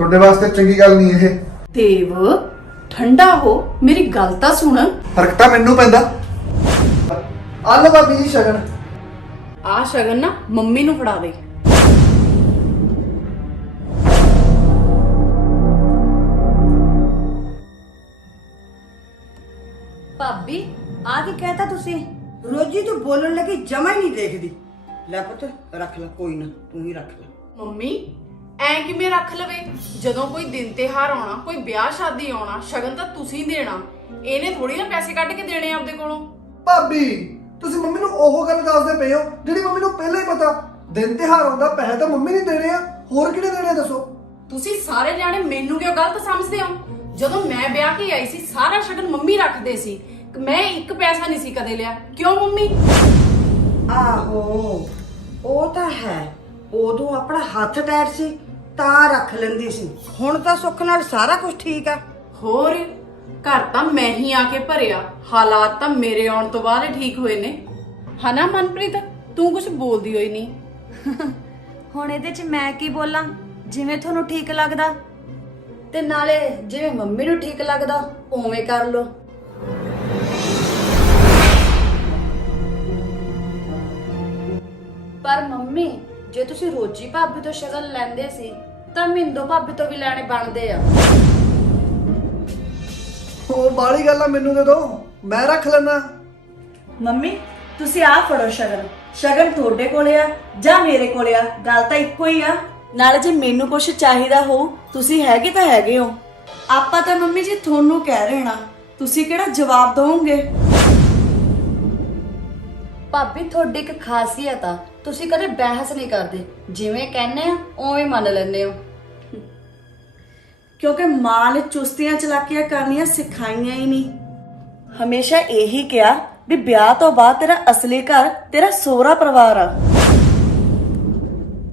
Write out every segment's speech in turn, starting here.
ਤੁਹਾਡੇ ਵਾਸਤੇ ਚੰਗੀ ਗੱਲ ਨਹੀਂ ਇਹ। ਦੇਵ ਠੰਡਾ ਹੋ, ਮੇਰੀ ਗੱਲ ਤਾਂ ਸੁਣ। ਫਰਕ ਤਾਂ ਮੈਨੂੰ ਪੈਂਦਾ। ਆ ਲਓ ਭਾਬੀ ਜੀ ਸ਼ਗਨ। ਆ ਸ਼ਗਨ ਨਾ ਮੰਮੀ ਨੂੰ ਫੜਾ ਦੇ। ਭਾਬੀ ਆ ਕੀ ਕਹਿਤਾ ਤੁਸੀਂ? ਰੋਜੀ ਤੂੰ ਬੋਲਣ ਲੱਗੀ ਜਮਾ ਹੀ ਨਹੀਂ ਦੇਖਦੀ। ਲੈ ਪੁੱਤ ਰੱਖ ਲੈ, ਕੋਈ ਨਾ ਤੂੰ ਹੀ ਰੱਖ ਲੈ। ਮੰਮੀ ਐ ਕਿਵੇਂ ਰੱਖ ਲਵੇ? ਜਦੋਂ ਕੋਈ ਦਿਨ ਤਿਉਹਾਰ ਆਉਣਾ, ਕੋਈ ਵਿਆਹ ਸ਼ਾਦੀ ਆਉਣਾ, ਸ਼ਗਨ ਤਾਂ ਤੁਸੀਂ ਦੇਣਾ। ਇਹਨੇ ਥੋੜੀ ਨਾ ਪੈਸੇ ਕੱਢ ਕੇ ਦੇਣੇ ਆਪਦੇ ਕੋਲੋਂ। ਭਾਬੀ ਤੁਸੀਂ ਮੰਮੀ ਨੂੰ ਉਹ ਗੱਲ ਦੱਸਦੇ ਪਏ ਹੋ ਜਿਹੜੀ ਮੰਮੀ ਨੂੰ ਪਹਿਲਾਂ ਹੀ ਪਤਾ। ਦਿਨ ਤਿਉਹਾਰ ਆਉਂਦਾ, ਪੈਸੇ ਤਾਂ ਮੰਮੀ ਨੇ ਦੇਣੇ ਆ, ਹੋਰ ਕਿਹੜੇ ਦੇਣੇ ਆ ਦੱਸੋ? ਤੁਸੀਂ ਸਾਰੇ ਜਾਣੇ ਮੈਨੂੰ ਕਿਉਂ ਗਲਤ ਸਮਝਦੇ ਹੋ? ਜਦੋਂ ਮੈਂ ਵਿਆਹ ਕੇ ਆਈ ਸੀ ਸਾਰਾ ਸ਼ਗਨ ਮੰਮੀ ਰੱਖਦੇ ਸੀ, ਮੈਂ ਇੱਕ ਪੈਸਾ ਨਹੀਂ ਸੀ ਕਦੇ ਲਿਆ। ਕਿਉਂ ਮੰਮੀ? ਆਹੋ ਉਹ ਤਾਂ ਹੈ, ਉਦੋਂ ਆਪਣਾ ਹੱਥ ਟੈਟ ਸੀ ਤਾਂ ਰੱਖ ਲੈਂਦੀ ਸੀ। ਹੁਣ ਤਾਂ ਸੁੱਖ ਨਾਲ ਸਾਰਾ ਕੁਝ ਠੀਕ ਆ। ਹੋਰ ਘਰ ਤਾਂ ਮੈਂ ਹੀ ਆ ਕੇ ਭਰਿਆ, ਹਾਲਾਤ ਤਾਂ ਮੇਰੇ ਆਉਣ ਤੋਂ ਬਾਅਦ ਹੀ ਠੀਕ ਹੋਏ ਨੇ। ਹਨਾ ਮਨਪ੍ਰੀਤ, ਤੂੰ ਕੁਝ ਬੋਲਦੀ ਹੋਈ ਨਹੀਂ। ਹੁਣ ਇਹਦੇ 'ਚ ਮੈਂ ਕੀ ਬੋਲਾਂ? ਜਿਵੇਂ ਤੁਹਾਨੂੰ ਠੀਕ ਲੱਗਦਾ, ਤੇ ਨਾਲੇ ਜਿਵੇਂ ਮੰਮੀ ਨੂੰ ਠੀਕ ਲੱਗਦਾ ਉਵੇਂ ਕਰ ਲੋ। ਪਰ ਮੰਮੀ ਜੇ ਤੁਸੀਂ ਰੋਜੀ ਭਾਬੀ ਤੋਂ ਸ਼ਗਨ ਲੈਂਦੇ ਸੀ ਤਾਂ ਮਿੰਦੋ ਭਾਬੀ ਤੋਂ ਵੀ ਲੈਣੇ ਬਣਦੇ ਆ। ਉਹ ਬਾਲੀ ਗੱਲ ਆ, ਮੈਨੂੰ ਦੇ ਦੋ, ਮੈਂ ਰੱਖ ਲੈਣਾ। ਮੰਮੀ ਤੁਸੀਂ ਆ ਫੜੋ ਸ਼ਗਨ। ਸ਼ਗਨ ਤੁਹਾਡੇ ਕੋਲੇ ਆ ਜਾਂ ਮੇਰੇ ਕੋਲੇ ਆ, ਗੱਲ ਤਾਂ ਇੱਕੋ ਹੀ ਆ। ਨਾਲੇ ਜੇ ਮੈਨੂੰ ਕੁਝ ਚਾਹੀਦਾ ਹੋ, ਤੁਸੀਂ ਹੈਗੇ ਤਾਂ ਹੈਗੇ ਹੋ। ਆਪਾਂ ਤਾਂ ਮੰਮੀ ਜੀ ਤੁਹਾਨੂੰ ਕਹਿ ਰਹੇ ਨਾ, ਤੁਸੀਂ ਕਿਹੜਾ ਜਵਾਬ ਦੋਗੇ? ਭਾਬੀ ਤੁਹਾਡੀ ਇੱਕ ਖਾਸੀਅਤ ਆ, ਤੁਸੀਂ ਕਦੇ ਬਹਿਸ ਨਹੀਂ ਕਰਦੇ, ਜਿਵੇਂ ਕਹਿੰਦੇ ਆ ਉਵੇਂ ਮੰਨ ਲੈਂਦੇ ਹੋ। ਕਿਉਂਕਿ ਮਾਂ ਨੇ ਚੁਸਤੀਆਂ ਚਲਾਕੀਆਂ ਕਰਨੀਆਂ ਸਿਖਾਈਆਂ ਹੀ ਨਹੀਂ। ਹਮੇਸ਼ਾ ਇਹੀ ਕਿਹਾ ਵੀ ਵਿਆਹ ਤੋਂ ਬਾਅਦ ਤੇਰਾ ਅਸਲੀ ਘਰ ਤੇਰਾ ਸਹੁਰਾ ਪਰਿਵਾਰ ਆ।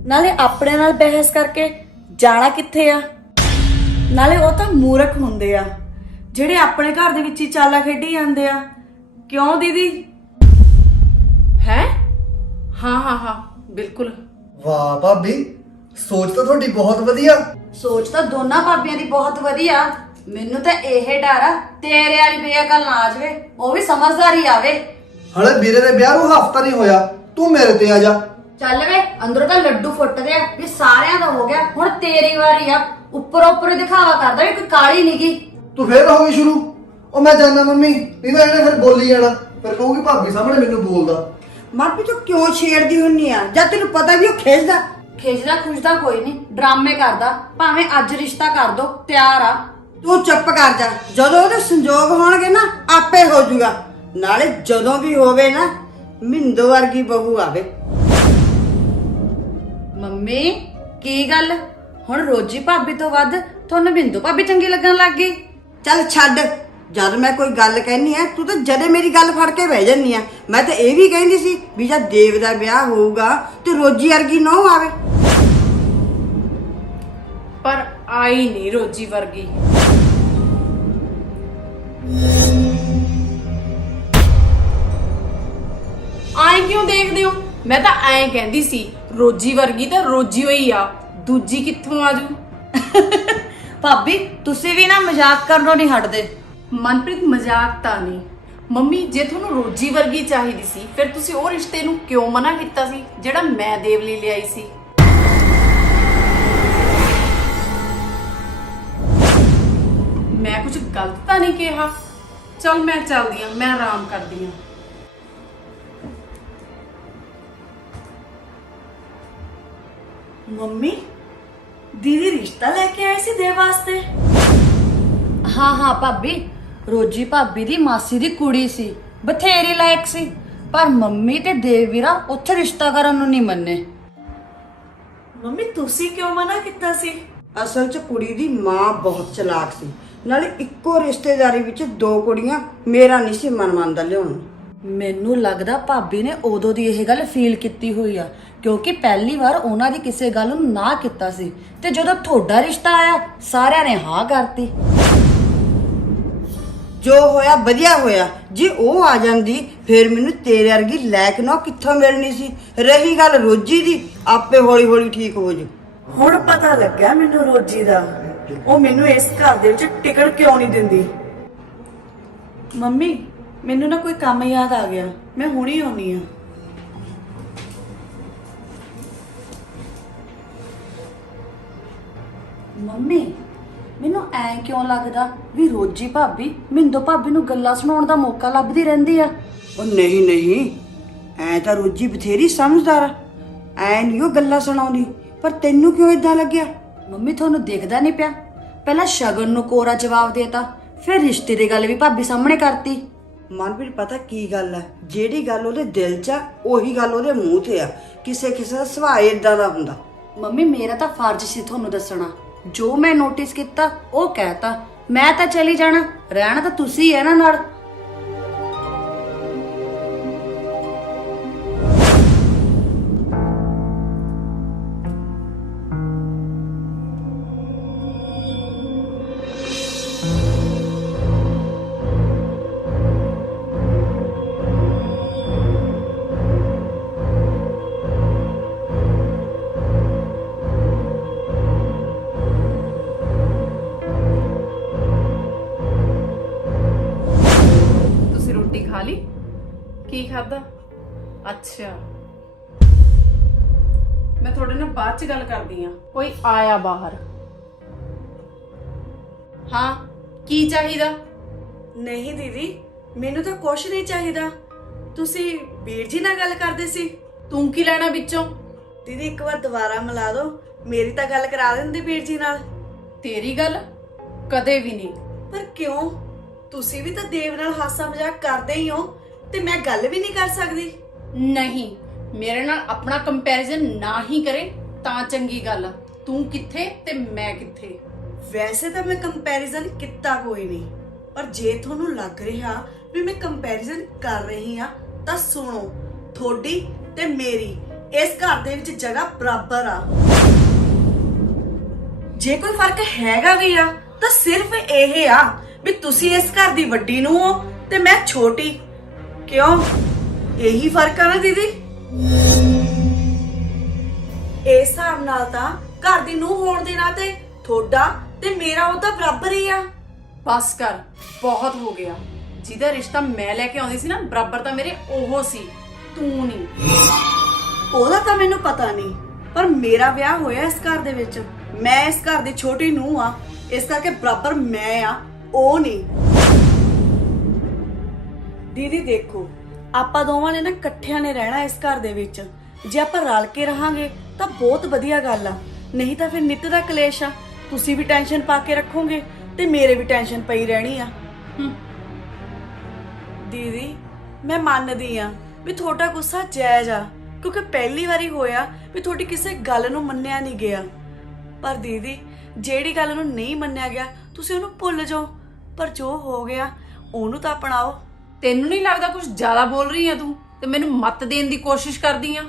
ਨਾਲੇ ਆਪਣੇ ਨਾਲ ਬਹਿਸ ਕਰਕੇ ਜਾਣਾ ਕਿੱਥੇ ਆ? ਨਾਲੇ ਉਹ ਤਾਂ ਮੂਰਖ ਹੁੰਦੇ ਆ ਜਿਹੜੇ ਆਪਣੇ ਘਰ ਦੇ ਵਿੱਚ ਹੀ ਚਾਲਾਂ ਖੇਡੀ ਜਾਂਦੇ ਆ। ਕਿਉਂ ਦੀਦੀ? ਹੈ? ਹਾਂ ਬਿਲਕੁਲ। ਵਾਹ ਭਾਬੀ, ਸੋਚ ਤਾਂ ਤੁਹਾਡੀ ਬਹੁਤ ਵਧੀਆ। ਸੋਚ ਤਾਂ ਦੋਨਾਂ ਭਾਬੀਆਂ ਦੀ ਬਹੁਤ ਵਧੀਆ। ਮੈਨੂੰ ਤਾਂ ਇਹ ਡਰ ਆ ਤੇਰੇ ਵਾਲੀ ਬੇਅਕਲ ਨਾ ਆ ਜਾਵੇ, ਉਹ ਵੀ ਸਮਝਦਾਰੀ ਆਵੇ। ਹਲੇ ਵੀਰੇ ਦੇ ਵਿਆਹ ਨੂੰ ਹਫਤਾ ਨਹੀਂ ਹੋਇਆ, ਤੂੰ ਮੇਰੇ ਤੇ ਆ ਜਾ। ਚੱਲ ਵੇ, ਅੰਦਰੋਂ ਤਾਂ ਲੱਡੂ ਫੁੱਟਦੇ ਆ ਵੀ ਸਾਰਿਆਂ ਦਾ ਹੋ ਗਿਆ, ਹੁਣ ਤੇਰੀ ਵਾਰੀ ਆ। ਉੱਪਰ ਦਿਖਾਵਾ ਕਰਦਾ ਵੀ ਕੋਈ ਕਾਲੀ ਨੀਗੀ। ਤੂੰ ਫੇਰ ਹੋ ਗਈ ਸ਼ੁਰੂ। ਉਹ ਮੈਂ ਜਾਣਾ ਮੰਮੀ, ਨਹੀਂ ਤਾਂ ਇਹਨੇ ਫਿਰ ਬੋਲੀ ਜਾਣਾ, ਫਿਰ ਕਹੂਗੀ ਭਾਬੀ ਸਾਹਮਣੇ ਮੈਨੂੰ ਬੋਲਦਾ। ਮਾਪੀ ਤੂੰ ਕਿਉਂ ਛੇੜਦੀ ਹੁੰਨੀ ਆ? ਜਦ ਤੈਨੂੰ ਪਤਾ ਵੀ ਉਹ ਖੇਡਦਾ। ਖਿਜਦਾ ਖੁਜਦਾ ਕੋਈ ਨਹੀਂ, ਡਰਾਮੇ ਕਰਦਾ। ਭਾਵੇਂ ਅੱਜ ਰਿਸ਼ਤਾ ਕਰ ਦੋ, ਤਿਆਰ ਆ। ਤੂੰ ਚੁੱਪ ਕਰ ਜਾ, ਜਦੋਂ ਉਹਦੇ ਸੰਜੋਗ ਹੋਣਗੇ ਨਾ ਆਪੇ ਹੋ ਜਾਊਗਾ। ਨਾਲੇ ਜਦੋਂ ਵੀ ਹੋਵੇ ਨਾ ਮਿੰਦੋ ਵਰਗੀ ਬਹੂ ਆਵੇ। ਮੰਮੀ ਕੀ ਗੱਲ, ਹੁਣ ਰੋਜੀ ਭਾਬੀ ਤੋਂ ਵੱਧ ਤੁਹਾਨੂੰ ਬਿੰਦੂ ਭਾਬੀ ਚੰਗੀ ਲੱਗਣ ਲੱਗ ਗਈ? ਚੱਲ ਛੱਡ, ਜਦ ਮੈਂ ਕੋਈ ਗੱਲ ਕਹਿਨੀ ਆ ਤੂੰ ਤਾਂ ਜਦੇ ਮੇਰੀ ਗੱਲ ਫੜ ਕੇ ਬਹਿ ਜੰਨੀ ਆ। ਮੈਂ ਤਾਂ ਇਹ ਵੀ ਕਹਿੰਦੀ ਸੀ ਵੀ ਜਦ ਦੇਵ ਦਾ ਵਿਆਹ ਹੋਊਗਾ ਤੇ ਰੋਜੀ ਵਰਗੀ ਨਹੁੰ ਆਵੇ। ਪਰ ਆਈ ਨਹੀਂ ਰੋਜੀ ਵਰਗੀ। ਆਏ ਕਿਉਂ ਦੇਖਦੇ ਹੋ? ਮੈਂ ਤਾਂ ਐਂ ਕਹਿੰਦੀ ਸੀ ਰੋਜੀ ਵਰਗੀ ਤਾਂ ਰੋਜੀ ਹੋਈ ਆ, ਦੂਜੀ ਕਿੱਥੋਂ ਆਜੂ? ਭਾਬੀ ਤੁਸੀਂ ਵੀ ਨਾ ਮਜ਼ਾਕ ਕਰਨੋਂ ਨਹੀਂ ਹਟਦੇ। ਮਨਪ੍ਰੀਤ ਮਜ਼ਾਕ ਤਾਂ ਨਹੀਂ। ਮੰਮੀ ਜੇ ਤੁਹਾਨੂੰ ਰੋਜੀ ਵਰਗੀ ਚਾਹੀਦੀ ਸੀ ਫਿਰ ਤੁਸੀਂ ਉਹ ਰਿਸ਼ਤੇ ਨੂੰ ਕਿਉਂ ਮਨਾ ਕੀਤਾ ਸੀ ਜਿਹੜਾ ਮੈਂ ਦੇਵ ਲਈ ਲਿਆਈ ਸੀ? ਮੈਂ ਕੁਝ ਗਲਤ ਤਾਂ ਨਹੀਂ ਕਿਹਾ? ਚਲ ਮੈਂ ਚੱਲਦੀ ਆ, ਮੈਂ ਆਰਾਮ ਕਰਦੀ ਆ। ਮੰਮੀ ਦੀਦੀ ਰਿਸ਼ਤਾ ਲੈ ਕੇ ਆਏ ਸੀ ਦੇਵ ਵਾਸਤੇ? ਹਾਂ ਭਾਬੀ, ਰੋਜੀ ਭਾਬੀ ਦੀ ਮਾਸੀ ਦੀ ਕੁੜੀ ਸੀ, ਬਥੇਰੀ ਲਾਇਕ ਸੀ। ਪਰ ਮੰਮੀ ਤੇ ਦੇਵੀਰਾ ਉੱਥੇ ਰਿਸ਼ਤਾ ਕਰਨ ਨੂੰ ਨਹੀਂ ਮੰਨੇ। ਮੰਮੀ ਤੁਸੀਂ ਕਿਉਂ ਮਨਾ ਕੀਤਾ ਸੀ? ਅਸਲ 'ਚ ਕੁੜੀ ਦੀ ਮਾਂ ਬਹੁਤ ਚਲਾਕ ਸੀ। ਨਾਲੇ ਇੱਕੋ ਰਿਸ਼ਤੇਦਾਰੀ ਵਿੱਚ ਦੋ ਕੁੜੀਆਂ ਮੇਰਾ ਨਹੀਂ ਸੀ ਮਨ ਮੰਨਦਾ ਲਿਆਉਣ। ਮੈਨੂੰ ਲੱਗਦਾ ਭਾਬੀ ਨੇ ਉਦੋਂ ਦੀ ਇਹ ਗੱਲ ਫੀਲ ਕੀਤੀ ਹੋਈ ਆ, ਕਿਉਂਕਿ ਪਹਿਲੀ ਵਾਰ ਉਹਨਾਂ ਦੀ ਕਿਸੇ ਗੱਲ ਨੂੰ ਨਾ ਕੀਤਾ ਸੀ ਤੇ ਜਦੋਂ ਤੁਹਾਡਾ ਰਿਸ਼ਤਾ ਆਇਆ ਸਾਰਿਆਂ ਨੇ ਹਾਂ ਕਰਤੀ। ਜੋ ਹੋਇਆ ਵਧੀਆ ਹੋਇਆ। ਜੇ ਉਹ ਆ ਜਾਂਦੀ ਫਿਰ ਮੈਨੂੰ ਤੇਰੇ ਵਰਗੀ ਲੈਕ ਨਾ ਕਿੱਥੋਂ ਮਿਲਣੀ ਸੀ। ਰਹੀ ਗੱਲ ਰੋਜੀ ਦੀ, ਆਪੇ ਹੌਲੀ ਹੌਲੀ ਠੀਕ ਹੋ ਜੂ। ਹੁਣ ਪਤਾ ਲੱਗਿਆ ਮੈਨੂੰ ਰੋਜੀ ਦਾ। ਉਹ ਮੈਨੂੰ ਇਸ ਘਰ ਦੇ ਵਿੱਚ ਟਿਕਣ ਕਿਉਂ ਨਹੀਂ ਦਿੰਦੀ। ਮੰਮੀ ਮੈਨੂੰ ਨਾ ਕੋਈ ਕੰਮ ਯਾਦ ਆ ਗਿਆ, ਮੈਂ ਹੁਣੀ ਆਉਣੀ ਆ। ਮੰਮੀ ਮੈਨੂੰ ਐ ਕਿਉਂ ਲੱਗਦਾ ਵੀ ਰੋਜੀ ਭਾਬੀ ਮਿੰਦੋ ਭਾਬੀ ਨੂੰ ਗੱਲਾਂ ਸੁਣਾਉਣ ਦਾ ਮੌਕਾ ਲੱਭਦੀ ਰਹਿੰਦੀ ਆ। ਉਹ ਨਹੀਂ ਨਹੀਂ, ਐ ਤਾਂ ਰੋਜੀ ਬਥੇਰੀ ਸਮਝਦਾਰ ਆ, ਐ ਨਹੀਂ ਉਹ ਗੱਲਾਂ ਸੁਣਾਉਂਦੀ। ਪਰ ਤੈਨੂੰ ਕਿਉਂ ਇਦਾਂ ਲੱਗਿਆ? ਮੰਮੀ ਤੁਹਾਨੂੰ ਦਿਖਦਾ ਨਹੀਂ ਪਿਆ? ਪਹਿਲਾਂ ਸ਼ਗਨ ਨੂੰ ਕੋਰਾ ਜਵਾਬ ਦੇਤਾ, ਫਿਰ ਰਿਸ਼ਤੇ ਦੀ ਗੱਲ ਵੀ ਭਾਬੀ ਸਾਹਮਣੇ ਕਰਤੀ। ਮਨਪ੍ਰੀਤ ਪਤਾ ਕੀ ਗੱਲ ਆ, ਜਿਹੜੀ ਗੱਲ ਉਹਦੇ ਦਿਲ 'ਚ ਆ ਉਹੀ ਗੱਲ ਉਹਦੇ ਮੂੰਹ ਤੇ ਆ। ਕਿਸੇ ਕਿਸੇ ਦਾ ਸੁਭਾਅ ਇਦਾਂ ਦਾ ਹੁੰਦਾ। ਮੰਮੀ ਮੇਰਾ ਤਾਂ ਫਰਜ਼ ਸੀ ਤੁਹਾਨੂੰ ਦੱਸਣਾ, ਜੋ ਮੈਂ ਨੋਟਿਸ ਕੀਤਾ ਉਹ ਕਹਿਤਾ। ਮੈਂ ਤਾਂ ਚਲੀ ਜਾਣਾ, ਰਹਿਣਾ ਤਾਂ ਤੁਸੀਂ ਹੈ ਨਾ ਨਾਲ। ਤੁਸੀਂ ਰੋਟੀ ਖਾ ਲਈ? ਕੀ ਖਾਦਾ? ਅੱਛਾ, ਮੈਂ ਤੁਹਾਡੇ ਨਾਲ ਬਾਅਦ ਚ ਗੱਲ ਕਰਦੀ ਆ। ਕੋਈ ਆਇਆ ਬਾਹਰ? ਹਾਂ, ਕੀ ਚਾਹੀਦਾ? ਨਹੀਂ ਦੀਦੀ, ਮੈਨੂੰ ਤਾਂ ਕੁਛ ਨਹੀਂ ਚਾਹੀਦਾ। ਤੁਸੀਂ ਵੀਰ ਜੀ ਨਾਲ ਗੱਲ ਕਰਦੇ ਸੀ। ਤੂੰ ਕੀ ਲੈਣਾ ਵਿੱਚੋਂ? ਦੀਦੀ ਇੱਕ ਵਾਰ ਦੁਬਾਰਾ ਮਿਲਾ ਦਿਓ, ਮੇਰੀ ਤਾਂ ਗੱਲ ਕਰਾ ਦਿੰਦੇ ਵੀਰ ਜੀ ਨਾਲ। ਤੇਰੀ ਗੱਲ ਕਦੇ ਵੀ ਨਹੀਂ। ਪਰ ਕਿਉਂ? ਤੁਸੀਂ ਵੀ ਤਾਂ ਦੇਵ ਨਾਲ ਹਾਸਾ ਮਜ਼ਾਕ ਕਰਦੇ ਹੀ ਹੋ, ਤੇ ਮੈਂ ਗੱਲ ਵੀ ਨਹੀਂ ਕਰ ਸਕਦੀ। ਨਹੀਂ, ਮੇਰੇ ਨਾਲ ਆਪਣਾ ਕੰਪੈਰੀਜ਼ਨ ਨਾ ਹੀ ਕਰੇ ਤਾਂ ਚੰਗੀ ਗੱਲ ਆ। ਤੂੰ ਕਿੱਥੇ ਤੇ ਮੈਂ ਕਿੱਥੇ? ਵੈਸੇ ਤਾਂ ਮੈਂ ਕੰਪੈਰੀਜ਼ਨ ਕੀਤਾ ਕੋਈ ਨਹੀਂ, ਪਰ ਜੇ ਤੁਹਾਨੂੰ ਲੱਗ ਰਿਹਾ ਵੀ ਮੈਂ ਕੰਪੈਰੀਜ਼ਨ ਕਰ ਰਹੀ ਆ ਤਾਂ ਸੁਣੋ, ਤੁਹਾਡੀ ਤੇ ਮੇਰੀ ਇਸ ਘਰ ਦੇ ਵਿੱਚ ਜਗ੍ਹਾ ਬਰਾਬਰ ਆ। ਜੇ ਕੋਈ ਫਰਕ ਹੈਗਾ ਵੀ ਆ ਤਾਂ ਸਿਰਫ ਇਹ ਆ ਵੀ ਤੁਸੀਂ ਇਸ ਘਰ ਦੀ ਵੱਡੀ ਨੂੰ ਹੋ ਤੇ ਮੈਂ ਛੋਟੀ। ਕਿਉਂ? ਇਹੀ ਫਰਕ ਆ ਨਾ ਦੀਦੀ। ਇਸ ਹਿਸਾਬ ਨਾਲ ਤਾਂ ਘਰ ਦੀ ਨੂੰਹ ਹੋਣ ਦੇ ਨਾਤੇ ਤੁਹਾਡਾ ਤੇ ਮੇਰਾ ਉਹਦਾ ਬਰਾਬਰ ਹੀ ਆ। ਬਸ ਕਰ, ਬਹੁਤ ਹੋ ਗਿਆ। ਜਿਹਦਾ ਰਿਸ਼ਤਾ ਮੈਂ ਲੈ ਕੇ ਆਉਂਦੀ ਸੀ ਨਾ, ਬਰਾਬਰ ਤਾਂ ਮੇਰੇ ਉਹ ਸੀ, ਤੂੰ ਨਹੀਂ। ਉਹਦਾ ਤਾਂ ਮੈਨੂੰ ਪਤਾ ਨਹੀਂ, ਪਰ ਮੇਰਾ ਵਿਆਹ ਹੋਇਆ ਇਸ ਘਰ ਦੇ ਵਿੱਚ। ਮੈਂ ਇਸ ਘਰ ਦੀ ਛੋਟੀ ਨੂੰਹ ਆ, ਇਸ ਕਰਕੇ ਬਰਾਬਰ ਮੈਂ ਆ, ਉਹ ਨਹੀਂ। ਦੀਦੀ ਦੇਖੋ, ਆਪਾਂ ਦੋਵਾਂ ਨੇ ਨਾ ਇਕੱਠਿਆਂ ਨੇ ਰਹਿਣਾ ਇਸ ਘਰ ਦੇ ਵਿੱਚ। ਜੇ ਆਪਾਂ ਰਲ ਕੇ ਰਹਾਂਗੇ ਤਾਂ ਬਹੁਤ ਵਧੀਆ ਗੱਲ ਆ, ਨਹੀਂ ਤਾਂ ਫਿਰ ਨਿੱਤ ਦਾ ਕਲੇਸ਼ ਆ। ਤੁਸੀਂ ਵੀ ਟੈਨਸ਼ਨ ਪਾ ਕੇ ਰੱਖੋਗੇ ਤੇ ਮੇਰੇ ਵੀ ਟੈਨਸ਼ਨ ਪਈ ਰਹਿਣੀ ਆ। ਦੀਦੀ ਮੈਂ ਮੰਨਦੀ ਆ ਵੀ ਤੁਹਾਡਾ ਗੁੱਸਾ ਜਾਇਜ਼ ਆ, ਕਿਉਂਕਿ ਪਹਿਲੀ ਵਾਰੀ ਹੋਇਆ ਵੀ ਤੁਹਾਡੀ ਕਿਸੇ ਗੱਲ ਨੂੰ ਮੰਨਿਆ ਨਹੀਂ ਗਿਆ। ਪਰ ਦੀਦੀ ਜਿਹੜੀ ਗੱਲ ਨੂੰ ਨਹੀਂ ਮੰਨਿਆ ਗਿਆ ਤੁਸੀਂ ਉਹਨੂੰ ਭੁੱਲ ਜਾਓ, ਪਰ ਜੋ ਹੋ ਗਿਆ ਉਹਨੂੰ ਤਾਂ ਅਪਣਾਓ। ਤੈਨੂੰ ਨਹੀਂ ਲੱਗਦਾ ਕੁਝ ਜ਼ਿਆਦਾ ਬੋਲ ਰਹੀ ਆ ਤੂੰ ਤੇ ਮੈਨੂੰ ਮੱਤ ਦੇਣ ਦੀ ਕੋਸ਼ਿਸ਼ ਕਰਦੀ ਆ?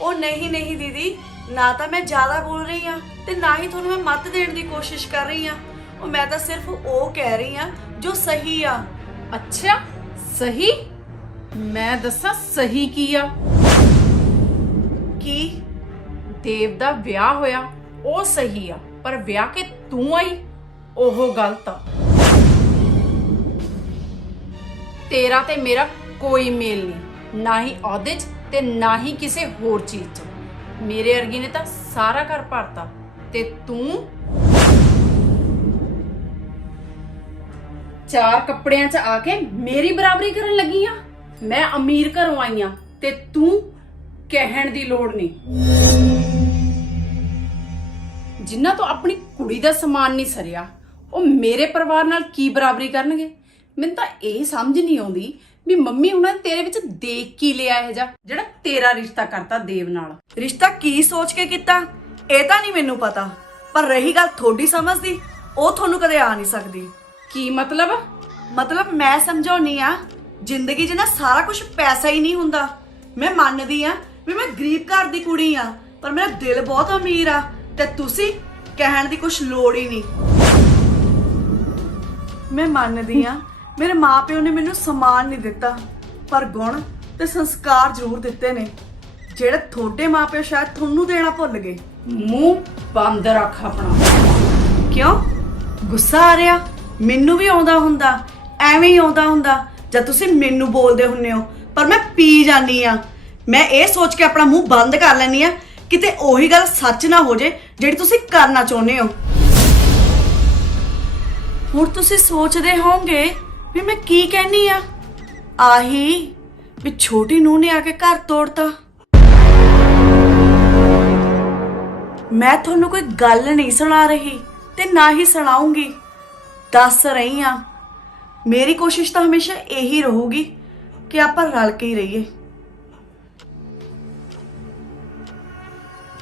ਉਹ ਨਹੀਂ ਨਹੀਂ ਦੀਦੀ, ਨਾ ਤਾਂ ਮੈਂ ਜ਼ਿਆਦਾ ਬੋਲ ਰਹੀ ਆ ਤੇ ਨਾ ਹੀ ਤੁਹਾਨੂੰ ਮੈਂ ਮੱਤ ਦੇਣ ਦੀ ਕੋਸ਼ਿਸ਼ ਕਰ ਰਹੀ ਆ। ਉਹ ਮੈਂ ਤਾਂ ਸਿਰਫ ਉਹ ਕਹਿ ਰਹੀ ਆ ਜੋ ਸਹੀ ਆ। ਅੱਛਾ ਸਹੀ? ਮੈਂ ਦੱਸਾਂ ਸਹੀ ਕੀ ਆ? ਕੀ? ਦੇਵ ਦਾ ਵਿਆਹ ਹੋਇਆ ਉਹ ਸਹੀ ਆ, ਪਰ ਵਿਆਹ ਕੇ ਤੂੰ ਆਈ ਉਹ ਗਲਤ ਆ। ਤੇਰਾ ਤੇ ਮੇਰਾ ਕੋਈ ਮੇਲ ਨਹੀਂ, ਨਾ ਹੀ ਅਹੁਦੇ 'ਚ ਤੇ ਨਾ ਹੀ ਕਿਸੇ ਹੋਰ ਚੀਜ਼ 'ਚ। ਮੇਰੇ ਅਰਗੀ ਨੇ ਤਾਂ ਸਾਰਾ ਘਰ ਭਰਤਾ ਤੇ ਤੂੰ ਚਾਰ ਕੱਪੜਿਆਂ 'ਚ ਆ ਕੇ ਮੇਰੀ ਬਰਾਬਰੀ ਕਰਨ ਲੱਗੀ ਆ। ਮੈਂ ਅਮੀਰ ਘਰੋਂ ਆਈ ਆ ਤੇ ਤੂੰ ਕਹਿਣ ਦੀ ਲੋੜ ਨਹੀਂ। ਜਿਨ੍ਹਾਂ ਤੋਂ ਆਪਣੀ ਕੁੜੀ ਦਾ ਸਮਾਨ ਨਹੀਂ ਸਰਿਆ, ਉਹ ਮੇਰੇ ਪਰਿਵਾਰ ਨਾਲ ਕੀ ਬਰਾਬਰੀ ਕਰਨਗੇ? ਮੈਨੂੰ ਤਾਂ ਇਹ ਸਮਝ ਨਹੀਂ ਆਉਂਦੀ ਵੀ ਮੰਮੀ ਉਹਨਾਂ ਨੇ ਤੇਰੇ ਵਿੱਚ ਦੇਖ ਕੀ ਲਿਆ ਇਹ ਜਿਹੜਾ ਤੇਰਾ ਰਿਸ਼ਤਾ ਕਰਤਾ ਦੇਵ ਨਾਲ। ਰਿਸ਼ਤਾ ਕੀ ਸੋਚ ਕੇ ਕੀਤਾ ਇਹ ਤਾਂ ਨਹੀਂ ਮੈਨੂੰ ਪਤਾ, ਪਰ ਰਹੀ ਗੱਲ ਤੁਹਾਡੀ ਸਮਝ ਦੀ, ਉਹ ਤੁਹਾਨੂੰ ਕਦੇ ਆ ਨਹੀਂ ਸਕਦੀ। ਕੀ ਮਤਲਬ? ਮਤਲਬ ਮੈਂ ਸਮਝਾਉਣੀ ਆ, ਜ਼ਿੰਦਗੀ 'ਚ ਨਾ ਸਾਰਾ ਕੁਝ ਪੈਸਾ ਹੀ ਨਹੀਂ ਹੁੰਦਾ। ਮੈਂ ਮੰਨਦੀ ਆ ਵੀ ਮੈਂ ਗਰੀਬ ਘਰ ਦੀ ਕੁੜੀ ਆ, ਪਰ ਮੇਰਾ ਦਿਲ ਬਹੁਤ ਅਮੀਰ ਆ ਤੇ ਤੁਸੀਂ ਕਹਿਣ ਦੀ ਕੁਝ ਲੋੜ ਹੀ ਨਹੀਂ। ਮੈਂ ਮੰਨਦੀ ਆ ਮੇਰੇ ਮਾਪਿਓ ਨੇ ਮੈਨੂੰ ਸਮਾਨ ਨਹੀਂ ਦਿੱਤਾ, ਪਰ ਗੁਣ ਤੇ ਸੰਸਕਾਰ ਜ਼ਰੂਰ ਦਿੱਤੇ ਨੇ, ਜਿਹੜੇ ਤੁਹਾਡੇ ਮਾਪਿਓ ਸ਼ਾਇਦ ਤੁਹਾਨੂੰ ਦੇਣਾ ਭੁੱਲ ਗਏ। ਮੂੰਹ ਬੰਦ ਰੱਖ ਆਪਣਾ। ਕਿਉਂ ਗੁੱਸਾ ਆ ਰਿਹਾ? ਮੈਨੂੰ ਵੀ ਆਉਂਦਾ ਹੁੰਦਾ, ਐਵੇਂ ਹੀ ਆਉਂਦਾ ਹੁੰਦਾ ਜਦ ਤੁਸੀਂ ਮੈਨੂੰ ਬੋਲਦੇ ਹੁੰਨੇ ਹੋ, ਪਰ ਮੈਂ ਪੀ ਜਾਨੀ ਆ। ਮੈਂ ਇਹ ਸੋਚ ਕੇ ਆਪਣਾ ਮੂੰਹ ਬੰਦ ਕਰ ਲੈਨੀ ਆ ਕਿਤੇ ਉਹੀ ਗੱਲ ਸੱਚ ਨਾ ਹੋ ਜੇ ਜਿਹੜੀ ਤੁਸੀਂ ਕਰਨਾ ਚਾਹੁੰਦੇ ਹੋ। ਹੁਣ ਤੁਸੀਂ ਸੋਚਦੇ ਹੋਵੋਗੇ ਵੀ ਮੈਂ ਕੀ ਕਹਿਨੀ ਆ, ਆਹੀ ਵੀ ਛੋਟੀ ਨੂੰਹ ਨੇ ਆ ਕੇ ਘਰ ਤੋੜਤਾ। ਮੈਂ ਤੁਹਾਨੂੰ ਕੋਈ ਗੱਲ ਨਹੀਂ ਸੁਣਾ ਰਹੀ ਤੇ ਨਾ ਹੀ ਸੁਣਾਉਂਗੀ, ਦੱਸ ਰਹੀ ਆ। ਮੇਰੀ ਕੋਸ਼ਿਸ਼ ਤਾਂ ਹਮੇਸ਼ਾ ਇਹੀ ਰਹੂਗੀ ਕਿ ਆਪਾਂ ਰਲ ਕੇ ਹੀ ਰਹੀਏ।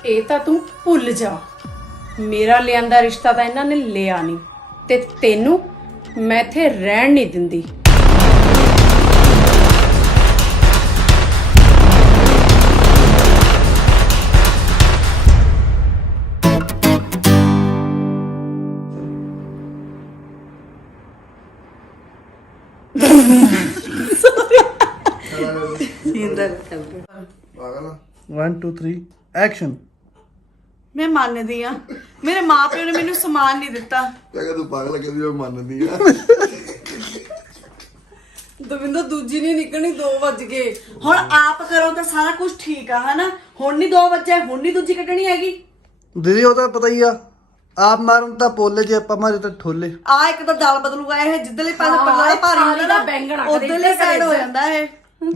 ਇਹ ਤਾਂ ਤੂੰ ਭੁੱਲ ਜਾ, ਮੇਰਾ ਲਿਆਂਦਾ ਰਿਸ਼ਤਾ ਤਾਂ ਇਹਨਾਂ ਨੇ ਲਿਆ ਨਹੀਂ ਤੇ ਤੈਨੂੰ ਮੈਂ ਇੱਥੇ ਰਹਿਣ ਨਹੀਂ ਦਿੰਦੀ। ਪਾਗਲ 1 2 3 ਐਕਸ਼ਨ। ਮੈਂ ਮੰਨਦੀ ਆ ਮੇਰੇ ਮਾਪਿਆਂ ਨੇ ਮੈਨੂੰ ਸਮਾਨ ਨਹੀਂ ਦਿੱਤਾ। ਕਿਹਾ ਤੂੰ ਪਾਗਲ ਕਹਿੰਦੀ ਮੈਂ ਮੰਨਦੀ ਆ। ਦਵਿੰਦਰ ਦੂਜੀ ਨਹੀਂ ਨਿਕਲਣੀ, 2 ਵੱਜ ਗਏ। ਹੁਣ ਆਪ ਕਰੋ ਤਾਂ ਸਾਰਾ ਕੁਝ ਠੀਕ ਆ, ਹਨਾ? ਹੁਣ ਨਹੀਂ 2 ਵਜੇ, ਹੁਣ ਨਹੀਂ ਦੂਜੀ ਕੱਢਣੀ ਹੈਗੀ। ਦੀਦੀ ਉਹ ਤਾਂ ਪਤਾ ਹੀ ਆ, ਆਪ ਮਾਰਨ ਤਾਂ ਪੋਲੇ ਜੇ ਆਪਾਂ ਮਾਰੇ ਤਾਂ ਠੋਲੇ। ਆ ਇੱਕ ਤਾਂ ਦਾਲ ਬਦਲੂਗਾ ਇਹ, ਜਿੱਦਲੇ ਪਾਸੇ ਪੱਲਾ ਭਾਰੀ ਹੁੰਦਾ ਬੈਂਗਣ ਨਾ ਉਧਰਲੇ ਸਾਈਡ ਹੋ ਜਾਂਦਾ ਇਹ।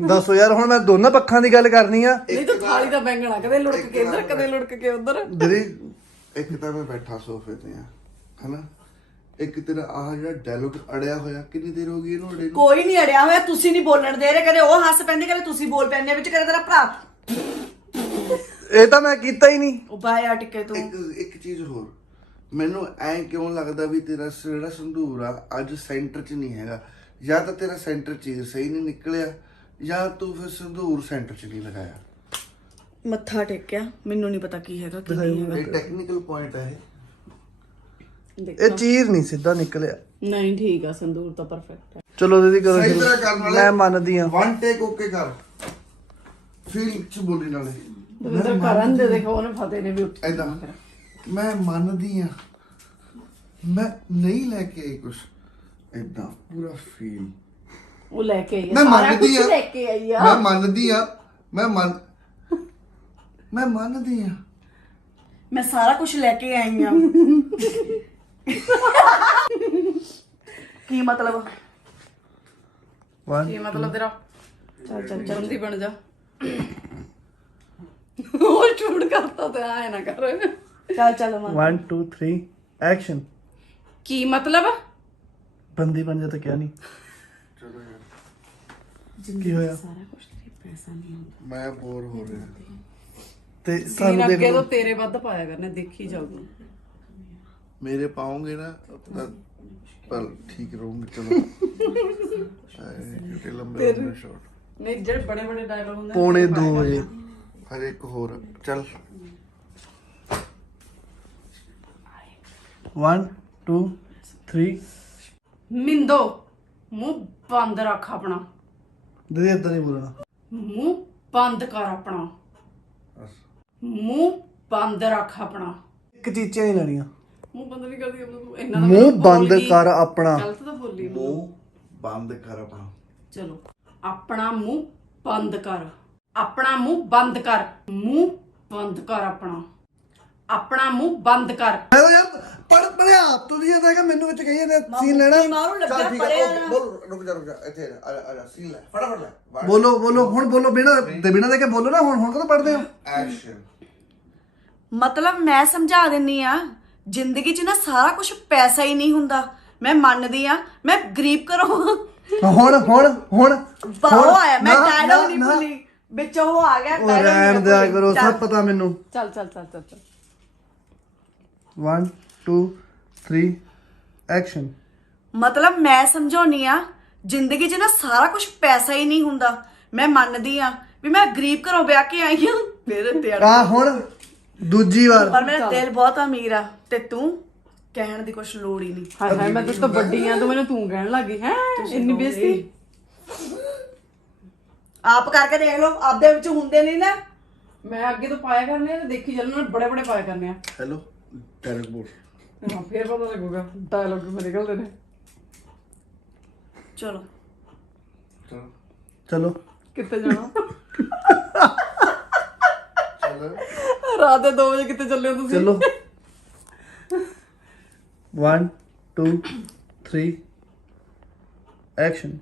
ਦੱਸੋ ਯਾਰ, ਹੁਣ ਮੈਂ ਦੋਨਾਂ ਪੱਖਾਂ ਦੀ ਗੱਲ ਕਰਨੀ ਆ। ਨਹੀਂ ਤਾਂ ਥਾਲੀ ਦਾ ਬੈਂਗਣਾ ਕਦੇ ਲੁੜਕ ਕੇ ਇੱਧਰ ਕਦੇ ਲੁੜਕ ਕੇ ਉੱਧਰ। ਦੀਦੀ ਇੱਕ ਤਾਂ ਮੈਂ ਬੈਠਾ ਸੋਫੇ ਤੇ ਆ, ਹਨਾ? ਇੱਕ ਤੇਰਾ ਆਹ ਜਿਹੜਾ ਡਾਇਲੋਗ ਅੜਿਆ ਹੋਇਆ, ਕਿੰਨੀ ਦੇਰ ਹੋ ਗਈ ਇਹਨੂੰ ਅੜੇ ਨੂੰ? ਕੋਈ ਨਹੀਂ ਅੜਿਆ ਹੋਇਆ, ਤੁਸੀਂ ਨਹੀਂ ਬੋਲਣ ਦੇ ਰਹੇ। ਕਦੇ ਉਹ ਹੱਸ ਪੈਂਦੇ, ਕਦੇ ਤੁਸੀਂ ਬੋਲ ਪੈਂਦੇ ਵਿੱਚ, ਕਦੇ ਤੇਰਾ ਭਰਾ। ਇਹ ਤਾਂ ਮੈਂ ਕੀਤਾ ਹੀ ਨਹੀਂ। ਉਹ ਬਾਇਆ ਟਿੱਕੇ ਤੂੰ। ਇੱਕ ਚੀਜ਼ ਹੋਰ, ਮੈਨੂੰ ਐ ਕਿਉਂ ਲੱਗਦਾ ਵੀ ਤੇਰਾ ਜਿਹੜਾ ਸੰਧੂਰ ਆ ਅੱਜ ਸੈਂਟਰ 'ਚ ਨਹੀਂ ਹੈਗਾ? ਜਾਂ ਤਾਂ ਤੇਰਾ ਸੈਂਟਰ ਚੀਜ਼ ਸਹੀ ਨਹੀਂ ਨਿਕਲਿਆ, ਜਾਂ ਤੂੰ ਫਿਰ ਸੰਧੂਰ ਸੈਂਟਰ 'ਚ ਨਹੀਂ ਲਗਾਇਆ। ਮੱਥਾ ਟੇਕਿਆ, ਮੈਨੂੰ ਨਹੀਂ ਪਤਾ ਕੀ ਹੈਗਾ ਕੀ ਨਹੀਂ ਹੈਗਾ। ਇਹ ਟੈਕਨੀਕਲ ਪੁਆਇੰਟ ਹੈ ਇਹ ਚੀਜ਼ ਨਹੀਂ ਸਿੱਧਾ ਨਿਕਲਿਆ। ਨਹੀਂ ਠੀਕ ਆ, ਸੰਦੂਰ ਤਾਂ ਪਰਫੈਕਟ ਹੈ। ਚਲੋ ਦੀਦੀ ਕਰੋ ਸਹੀ ਸ਼ੁਰੂ। ਤਰ੍ਹਾਂ ਕਰਨ ਵਾਲੇ ਮੈਂ ਮੰਨਦੀ ਆ। ਵਨ ਟੇਕ ਓਕੇ ਕਰ, ਫੀਲ 'ਚ ਬੋਲੀ ਨਾਲੇ ਦਵਿੰਦਰ ਕਰਨ ਦੇ, ਦੇਖੋ ਉਹਨੇ ਫਤਿਹ ਨੇ ਵੀ ਉੱਠ ਏਦਾਂ ਮੈਂ ਮੰਨਦੀ ਆ, ਮੈਂ ਨਹੀਂ ਲੈ ਕੇ ਆਈ ਕੁਛ, ਏਦਾਂ ਪੂਰਾ ਫੀਲ। ਉਹ ਲੈ ਕੇ ਆਈ ਆ, ਮੈਂ ਸਾਰਾ ਮੰਨਦੀ ਕੁਝ ਆ, ਲੈ ਕੇ ਆਈ ਆ। ਮੈਂ ਮੰਨਦੀ ਆ, ਮੈਂ ਮੰਨਦੀ ਆ। ਮੈਂ ਸਾਰਾ ਕੁਝ ਲੈ ਕੇ ਆਈ ਆ। ਕੀ ਮਤਲਬ? ਕੀ ਮਤਲਬ ਤੇਰਾ? ਚੱਲ ਚੱਲ ਚੰਦੀ ਬਣ ਜਾ। ਉਹ ਛੂੜ ਕਰਤਾ ਤੇ ਆਏ ਨਾ ਕਰ। ਚੱਲ ਚੱਲ 1 2 3 ਐਕਸ਼ਨ। ਕੀ ਮਤਲਬ? ਬੰਦੀ ਬਣ ਜਾ ਤਾਂ ਕਿਹਾ ਨਹੀਂ। ਕੀ ਹੋਇਆ? ਮੈਂ ਬੋਰ ਹੋ ਰਿਹਾ। ਤੇ ਸੀਨ ਸਾਨੂੰ ਅੱਗੇ ਦੇਖ ਤੋਂ ਤੇਰੇ ਵੱਧ ਪਾਇਆ ਕਰਨੇ, ਦੇਖੀ ਜਾਊਗੀ। ਮੇਰੇ ਪਾਉਂਗੇ ਨਾ ਤਾਂ ਪਰ ਠੀਕ ਰਹੂੰਗੇ। ਚਲੋ ਛੋਟੇ ਲੰਬੇ ਸ਼ਾਟ ਨਹੀਂ ਜਿਹੜੇ ਬੜੇ ਬੜੇ ਡਾਇਲੌਗ ਹੁੰਦੇ ਪੌਣੇ 2 ਵਜੇ। ਹਰ ਇੱਕ ਹੋਰ ਚੱਲ 1 2 3। ਮਿੰਦੋ ਮੂੰਹ ਬੰਦ ਰੱਖ ਆਪਣਾ, ਦੀਦੀ ਏਦਾਂ ਨਹੀਂ ਬੋਲਣਾ। ਮੂੰਹ ਬੰਦ ਕਰ ਆਪਣਾ, ਮੂੰਹ ਬੰਦ ਰੱਖ ਆਪਣਾ। ਇੱਕ ਚੀਚੀਆਂ ਨਹੀਂ ਲੈਣੀਆਂ। ਮੂੰਹ ਬੰਦ ਨਹੀਂ ਕਰਦੀ ਤੂੰ, ਇੰਨਾ ਤਾਂ ਮੂੰਹ ਬੋਲ ਬੰਦ ਗਈ। ਕਰ ਆਪਣਾ। ਗਲਤ ਤਾਂ ਬੋਲੀ। ਮੂੰਹ ਬੰਦ ਕਰ ਆਪਣਾ। ਚਲੋ ਆਪਣਾ ਮੂੰਹ ਬੰਦ ਕਰ, ਆਪਣਾ ਮੂੰਹ ਬੰਦ ਕਰ, ਮੂੰਹ ਬੰਦ ਕਰ ਆਪਣਾ, ਆਪਣਾ ਮੂੰਹ ਬੰਦ ਕਰ। ਮੈਂ ਤਾਂ ਯਾਰ ਪੜਿਆ ਆਪ ਤੋਂ ਨਹੀਂ ਹੈਗਾ, ਮੈਨੂੰ ਵਿੱਚ ਕਹੀ ਜਾਂਦੇ ਸੀਨ ਲੈਣਾ। ਮਾਰੂ ਲੱਗਾ ਚੱਲ ਠੀਕ ਪੜਿਆ ਹੈ, ਨਾ। ਬੋਲ ਰੁਕ ਜਾ ਇੱਥੇ ਆ ਜਾ ਸੀਨ ਲੈ ਫਟਾਫਟ ਲੈ। ਬੋਲੋ ਬੋਲੋ ਹੁਣ ਬੋਲੋ, ਬਿਨਾਂ ਦੇ ਕੇ ਬੋਲੋ ਨਾ। ਹੁਣ ਕਦੋਂ ਪੜਦੇ ਹੋ? ਐਕਸ਼ਨ। ਮਤਲਬ ਮੈਂ ਸਮਝਾ ਦਿੰਨੀ ਆ, ਜ਼ਿੰਦਗੀ 'ਚ ਨਾ ਸਾਰਾ ਕੁਝ ਪੈਸਾ ਹੀ ਨਹੀਂ ਹੁੰਦਾ। ਮੈਂ ਮੰਨਦੀ ਆ, ਮੈਂ ਗਰੀਬ ਘਰੋਂ ਹੁਣ ਬਾਹੋ ਆਇਆ। ਮੈਂ ਡਾਇਲੌਗ ਨਹੀਂ ਭੁੱਲੀ, ਵਿੱਚ ਉਹ ਆ ਗਿਆ। ਉਹ ਰਹਿਣ ਦਿਆ ਕਰੋ, ਸਭ ਪਤਾ ਮੈਨੂੰ। ਚੱਲ ਚੱਲ ਚੱਲ ਚੱਲ ਚੱਲ 1 2 3 ਐਕਸ਼ਨ। ਮਤਲਬ ਮੈਂ ਸਮਝਾਉਣੀ ਆ, ਜ਼ਿੰਦਗੀ 'ਚ ਨਾ ਸਾਰਾ ਕੁਝ ਪੈਸਾ ਹੀ ਨਹੀਂ ਹੁੰਦਾ। ਮੈਂ ਮੰਨਦੀ ਆ ਵੀ ਮੈਂ ਗਰੀਬ ਘਰੋਂ ਵਿਆਹ ਕੇ ਆਈ ਹਾਂ, ਮੇਰੇ ਤੇ ਆ ਹੁਣ ਦੂਜੀ ਵਾਰ। ਪਰ ਮੇਰਾ ਦਿਲ ਬਹੁਤ ਅਮੀਰ ਆ ਤੇ ਤੂੰ ਕਹਿਣ ਦੀ ਕੁਛ ਲੋੜ ਹੀ ਨਹੀਂ। ਹਾਏ ਹਾਏ, ਮੈਂ ਤਾਂ ਵੱਡੀ ਆ, ਤੂੰ ਮੈਨੂੰ ਤੂੰ ਕਹਿਣ ਲੱਗੀ ਹੈ। ਇੰਨੀ ਬੇਇੱਜ਼ਤੀ ਆਪ ਕਰਕੇ ਦੇਖ ਲਓ, ਆਪਦੇ ਵਿੱਚ ਹੁੰਦੇ ਨਹੀਂ ਨਾ। ਮੈਂ ਅੱਗੇ ਤੋਂ ਪਾਇਆ ਕਰਨੇ ਆ ਤੇ ਦੇਖੀ ਚੱਲਣਾ, ਬੜੇ ਬੜੇ ਪਾਇਆ ਕਰਨੇ ਆ। ਹੈਲੋ ਡਾਇਲੌਗ ਬੋਲ। ਹਾਂ ਫੇਰ ਪਤਾ ਲੱਗੂਗਾ ਡਾਇਲੌਗ ਕਿਵੇਂ ਨਿਕਲਦੇ ਨੇ। ਚਲੋ ਚਲੋ ਚਲੋ ਕਿੱਥੇ ਜਾਣਾ? ਚਲੋ ਰਾਤ ਦੇ 2 ਵਜੇ ਕਿੱਥੇ ਚੱਲੇ ਹੋ ਤੁਸੀਂ? ਚਲੋ 1 2 3 ਐਕਸ਼ਨ।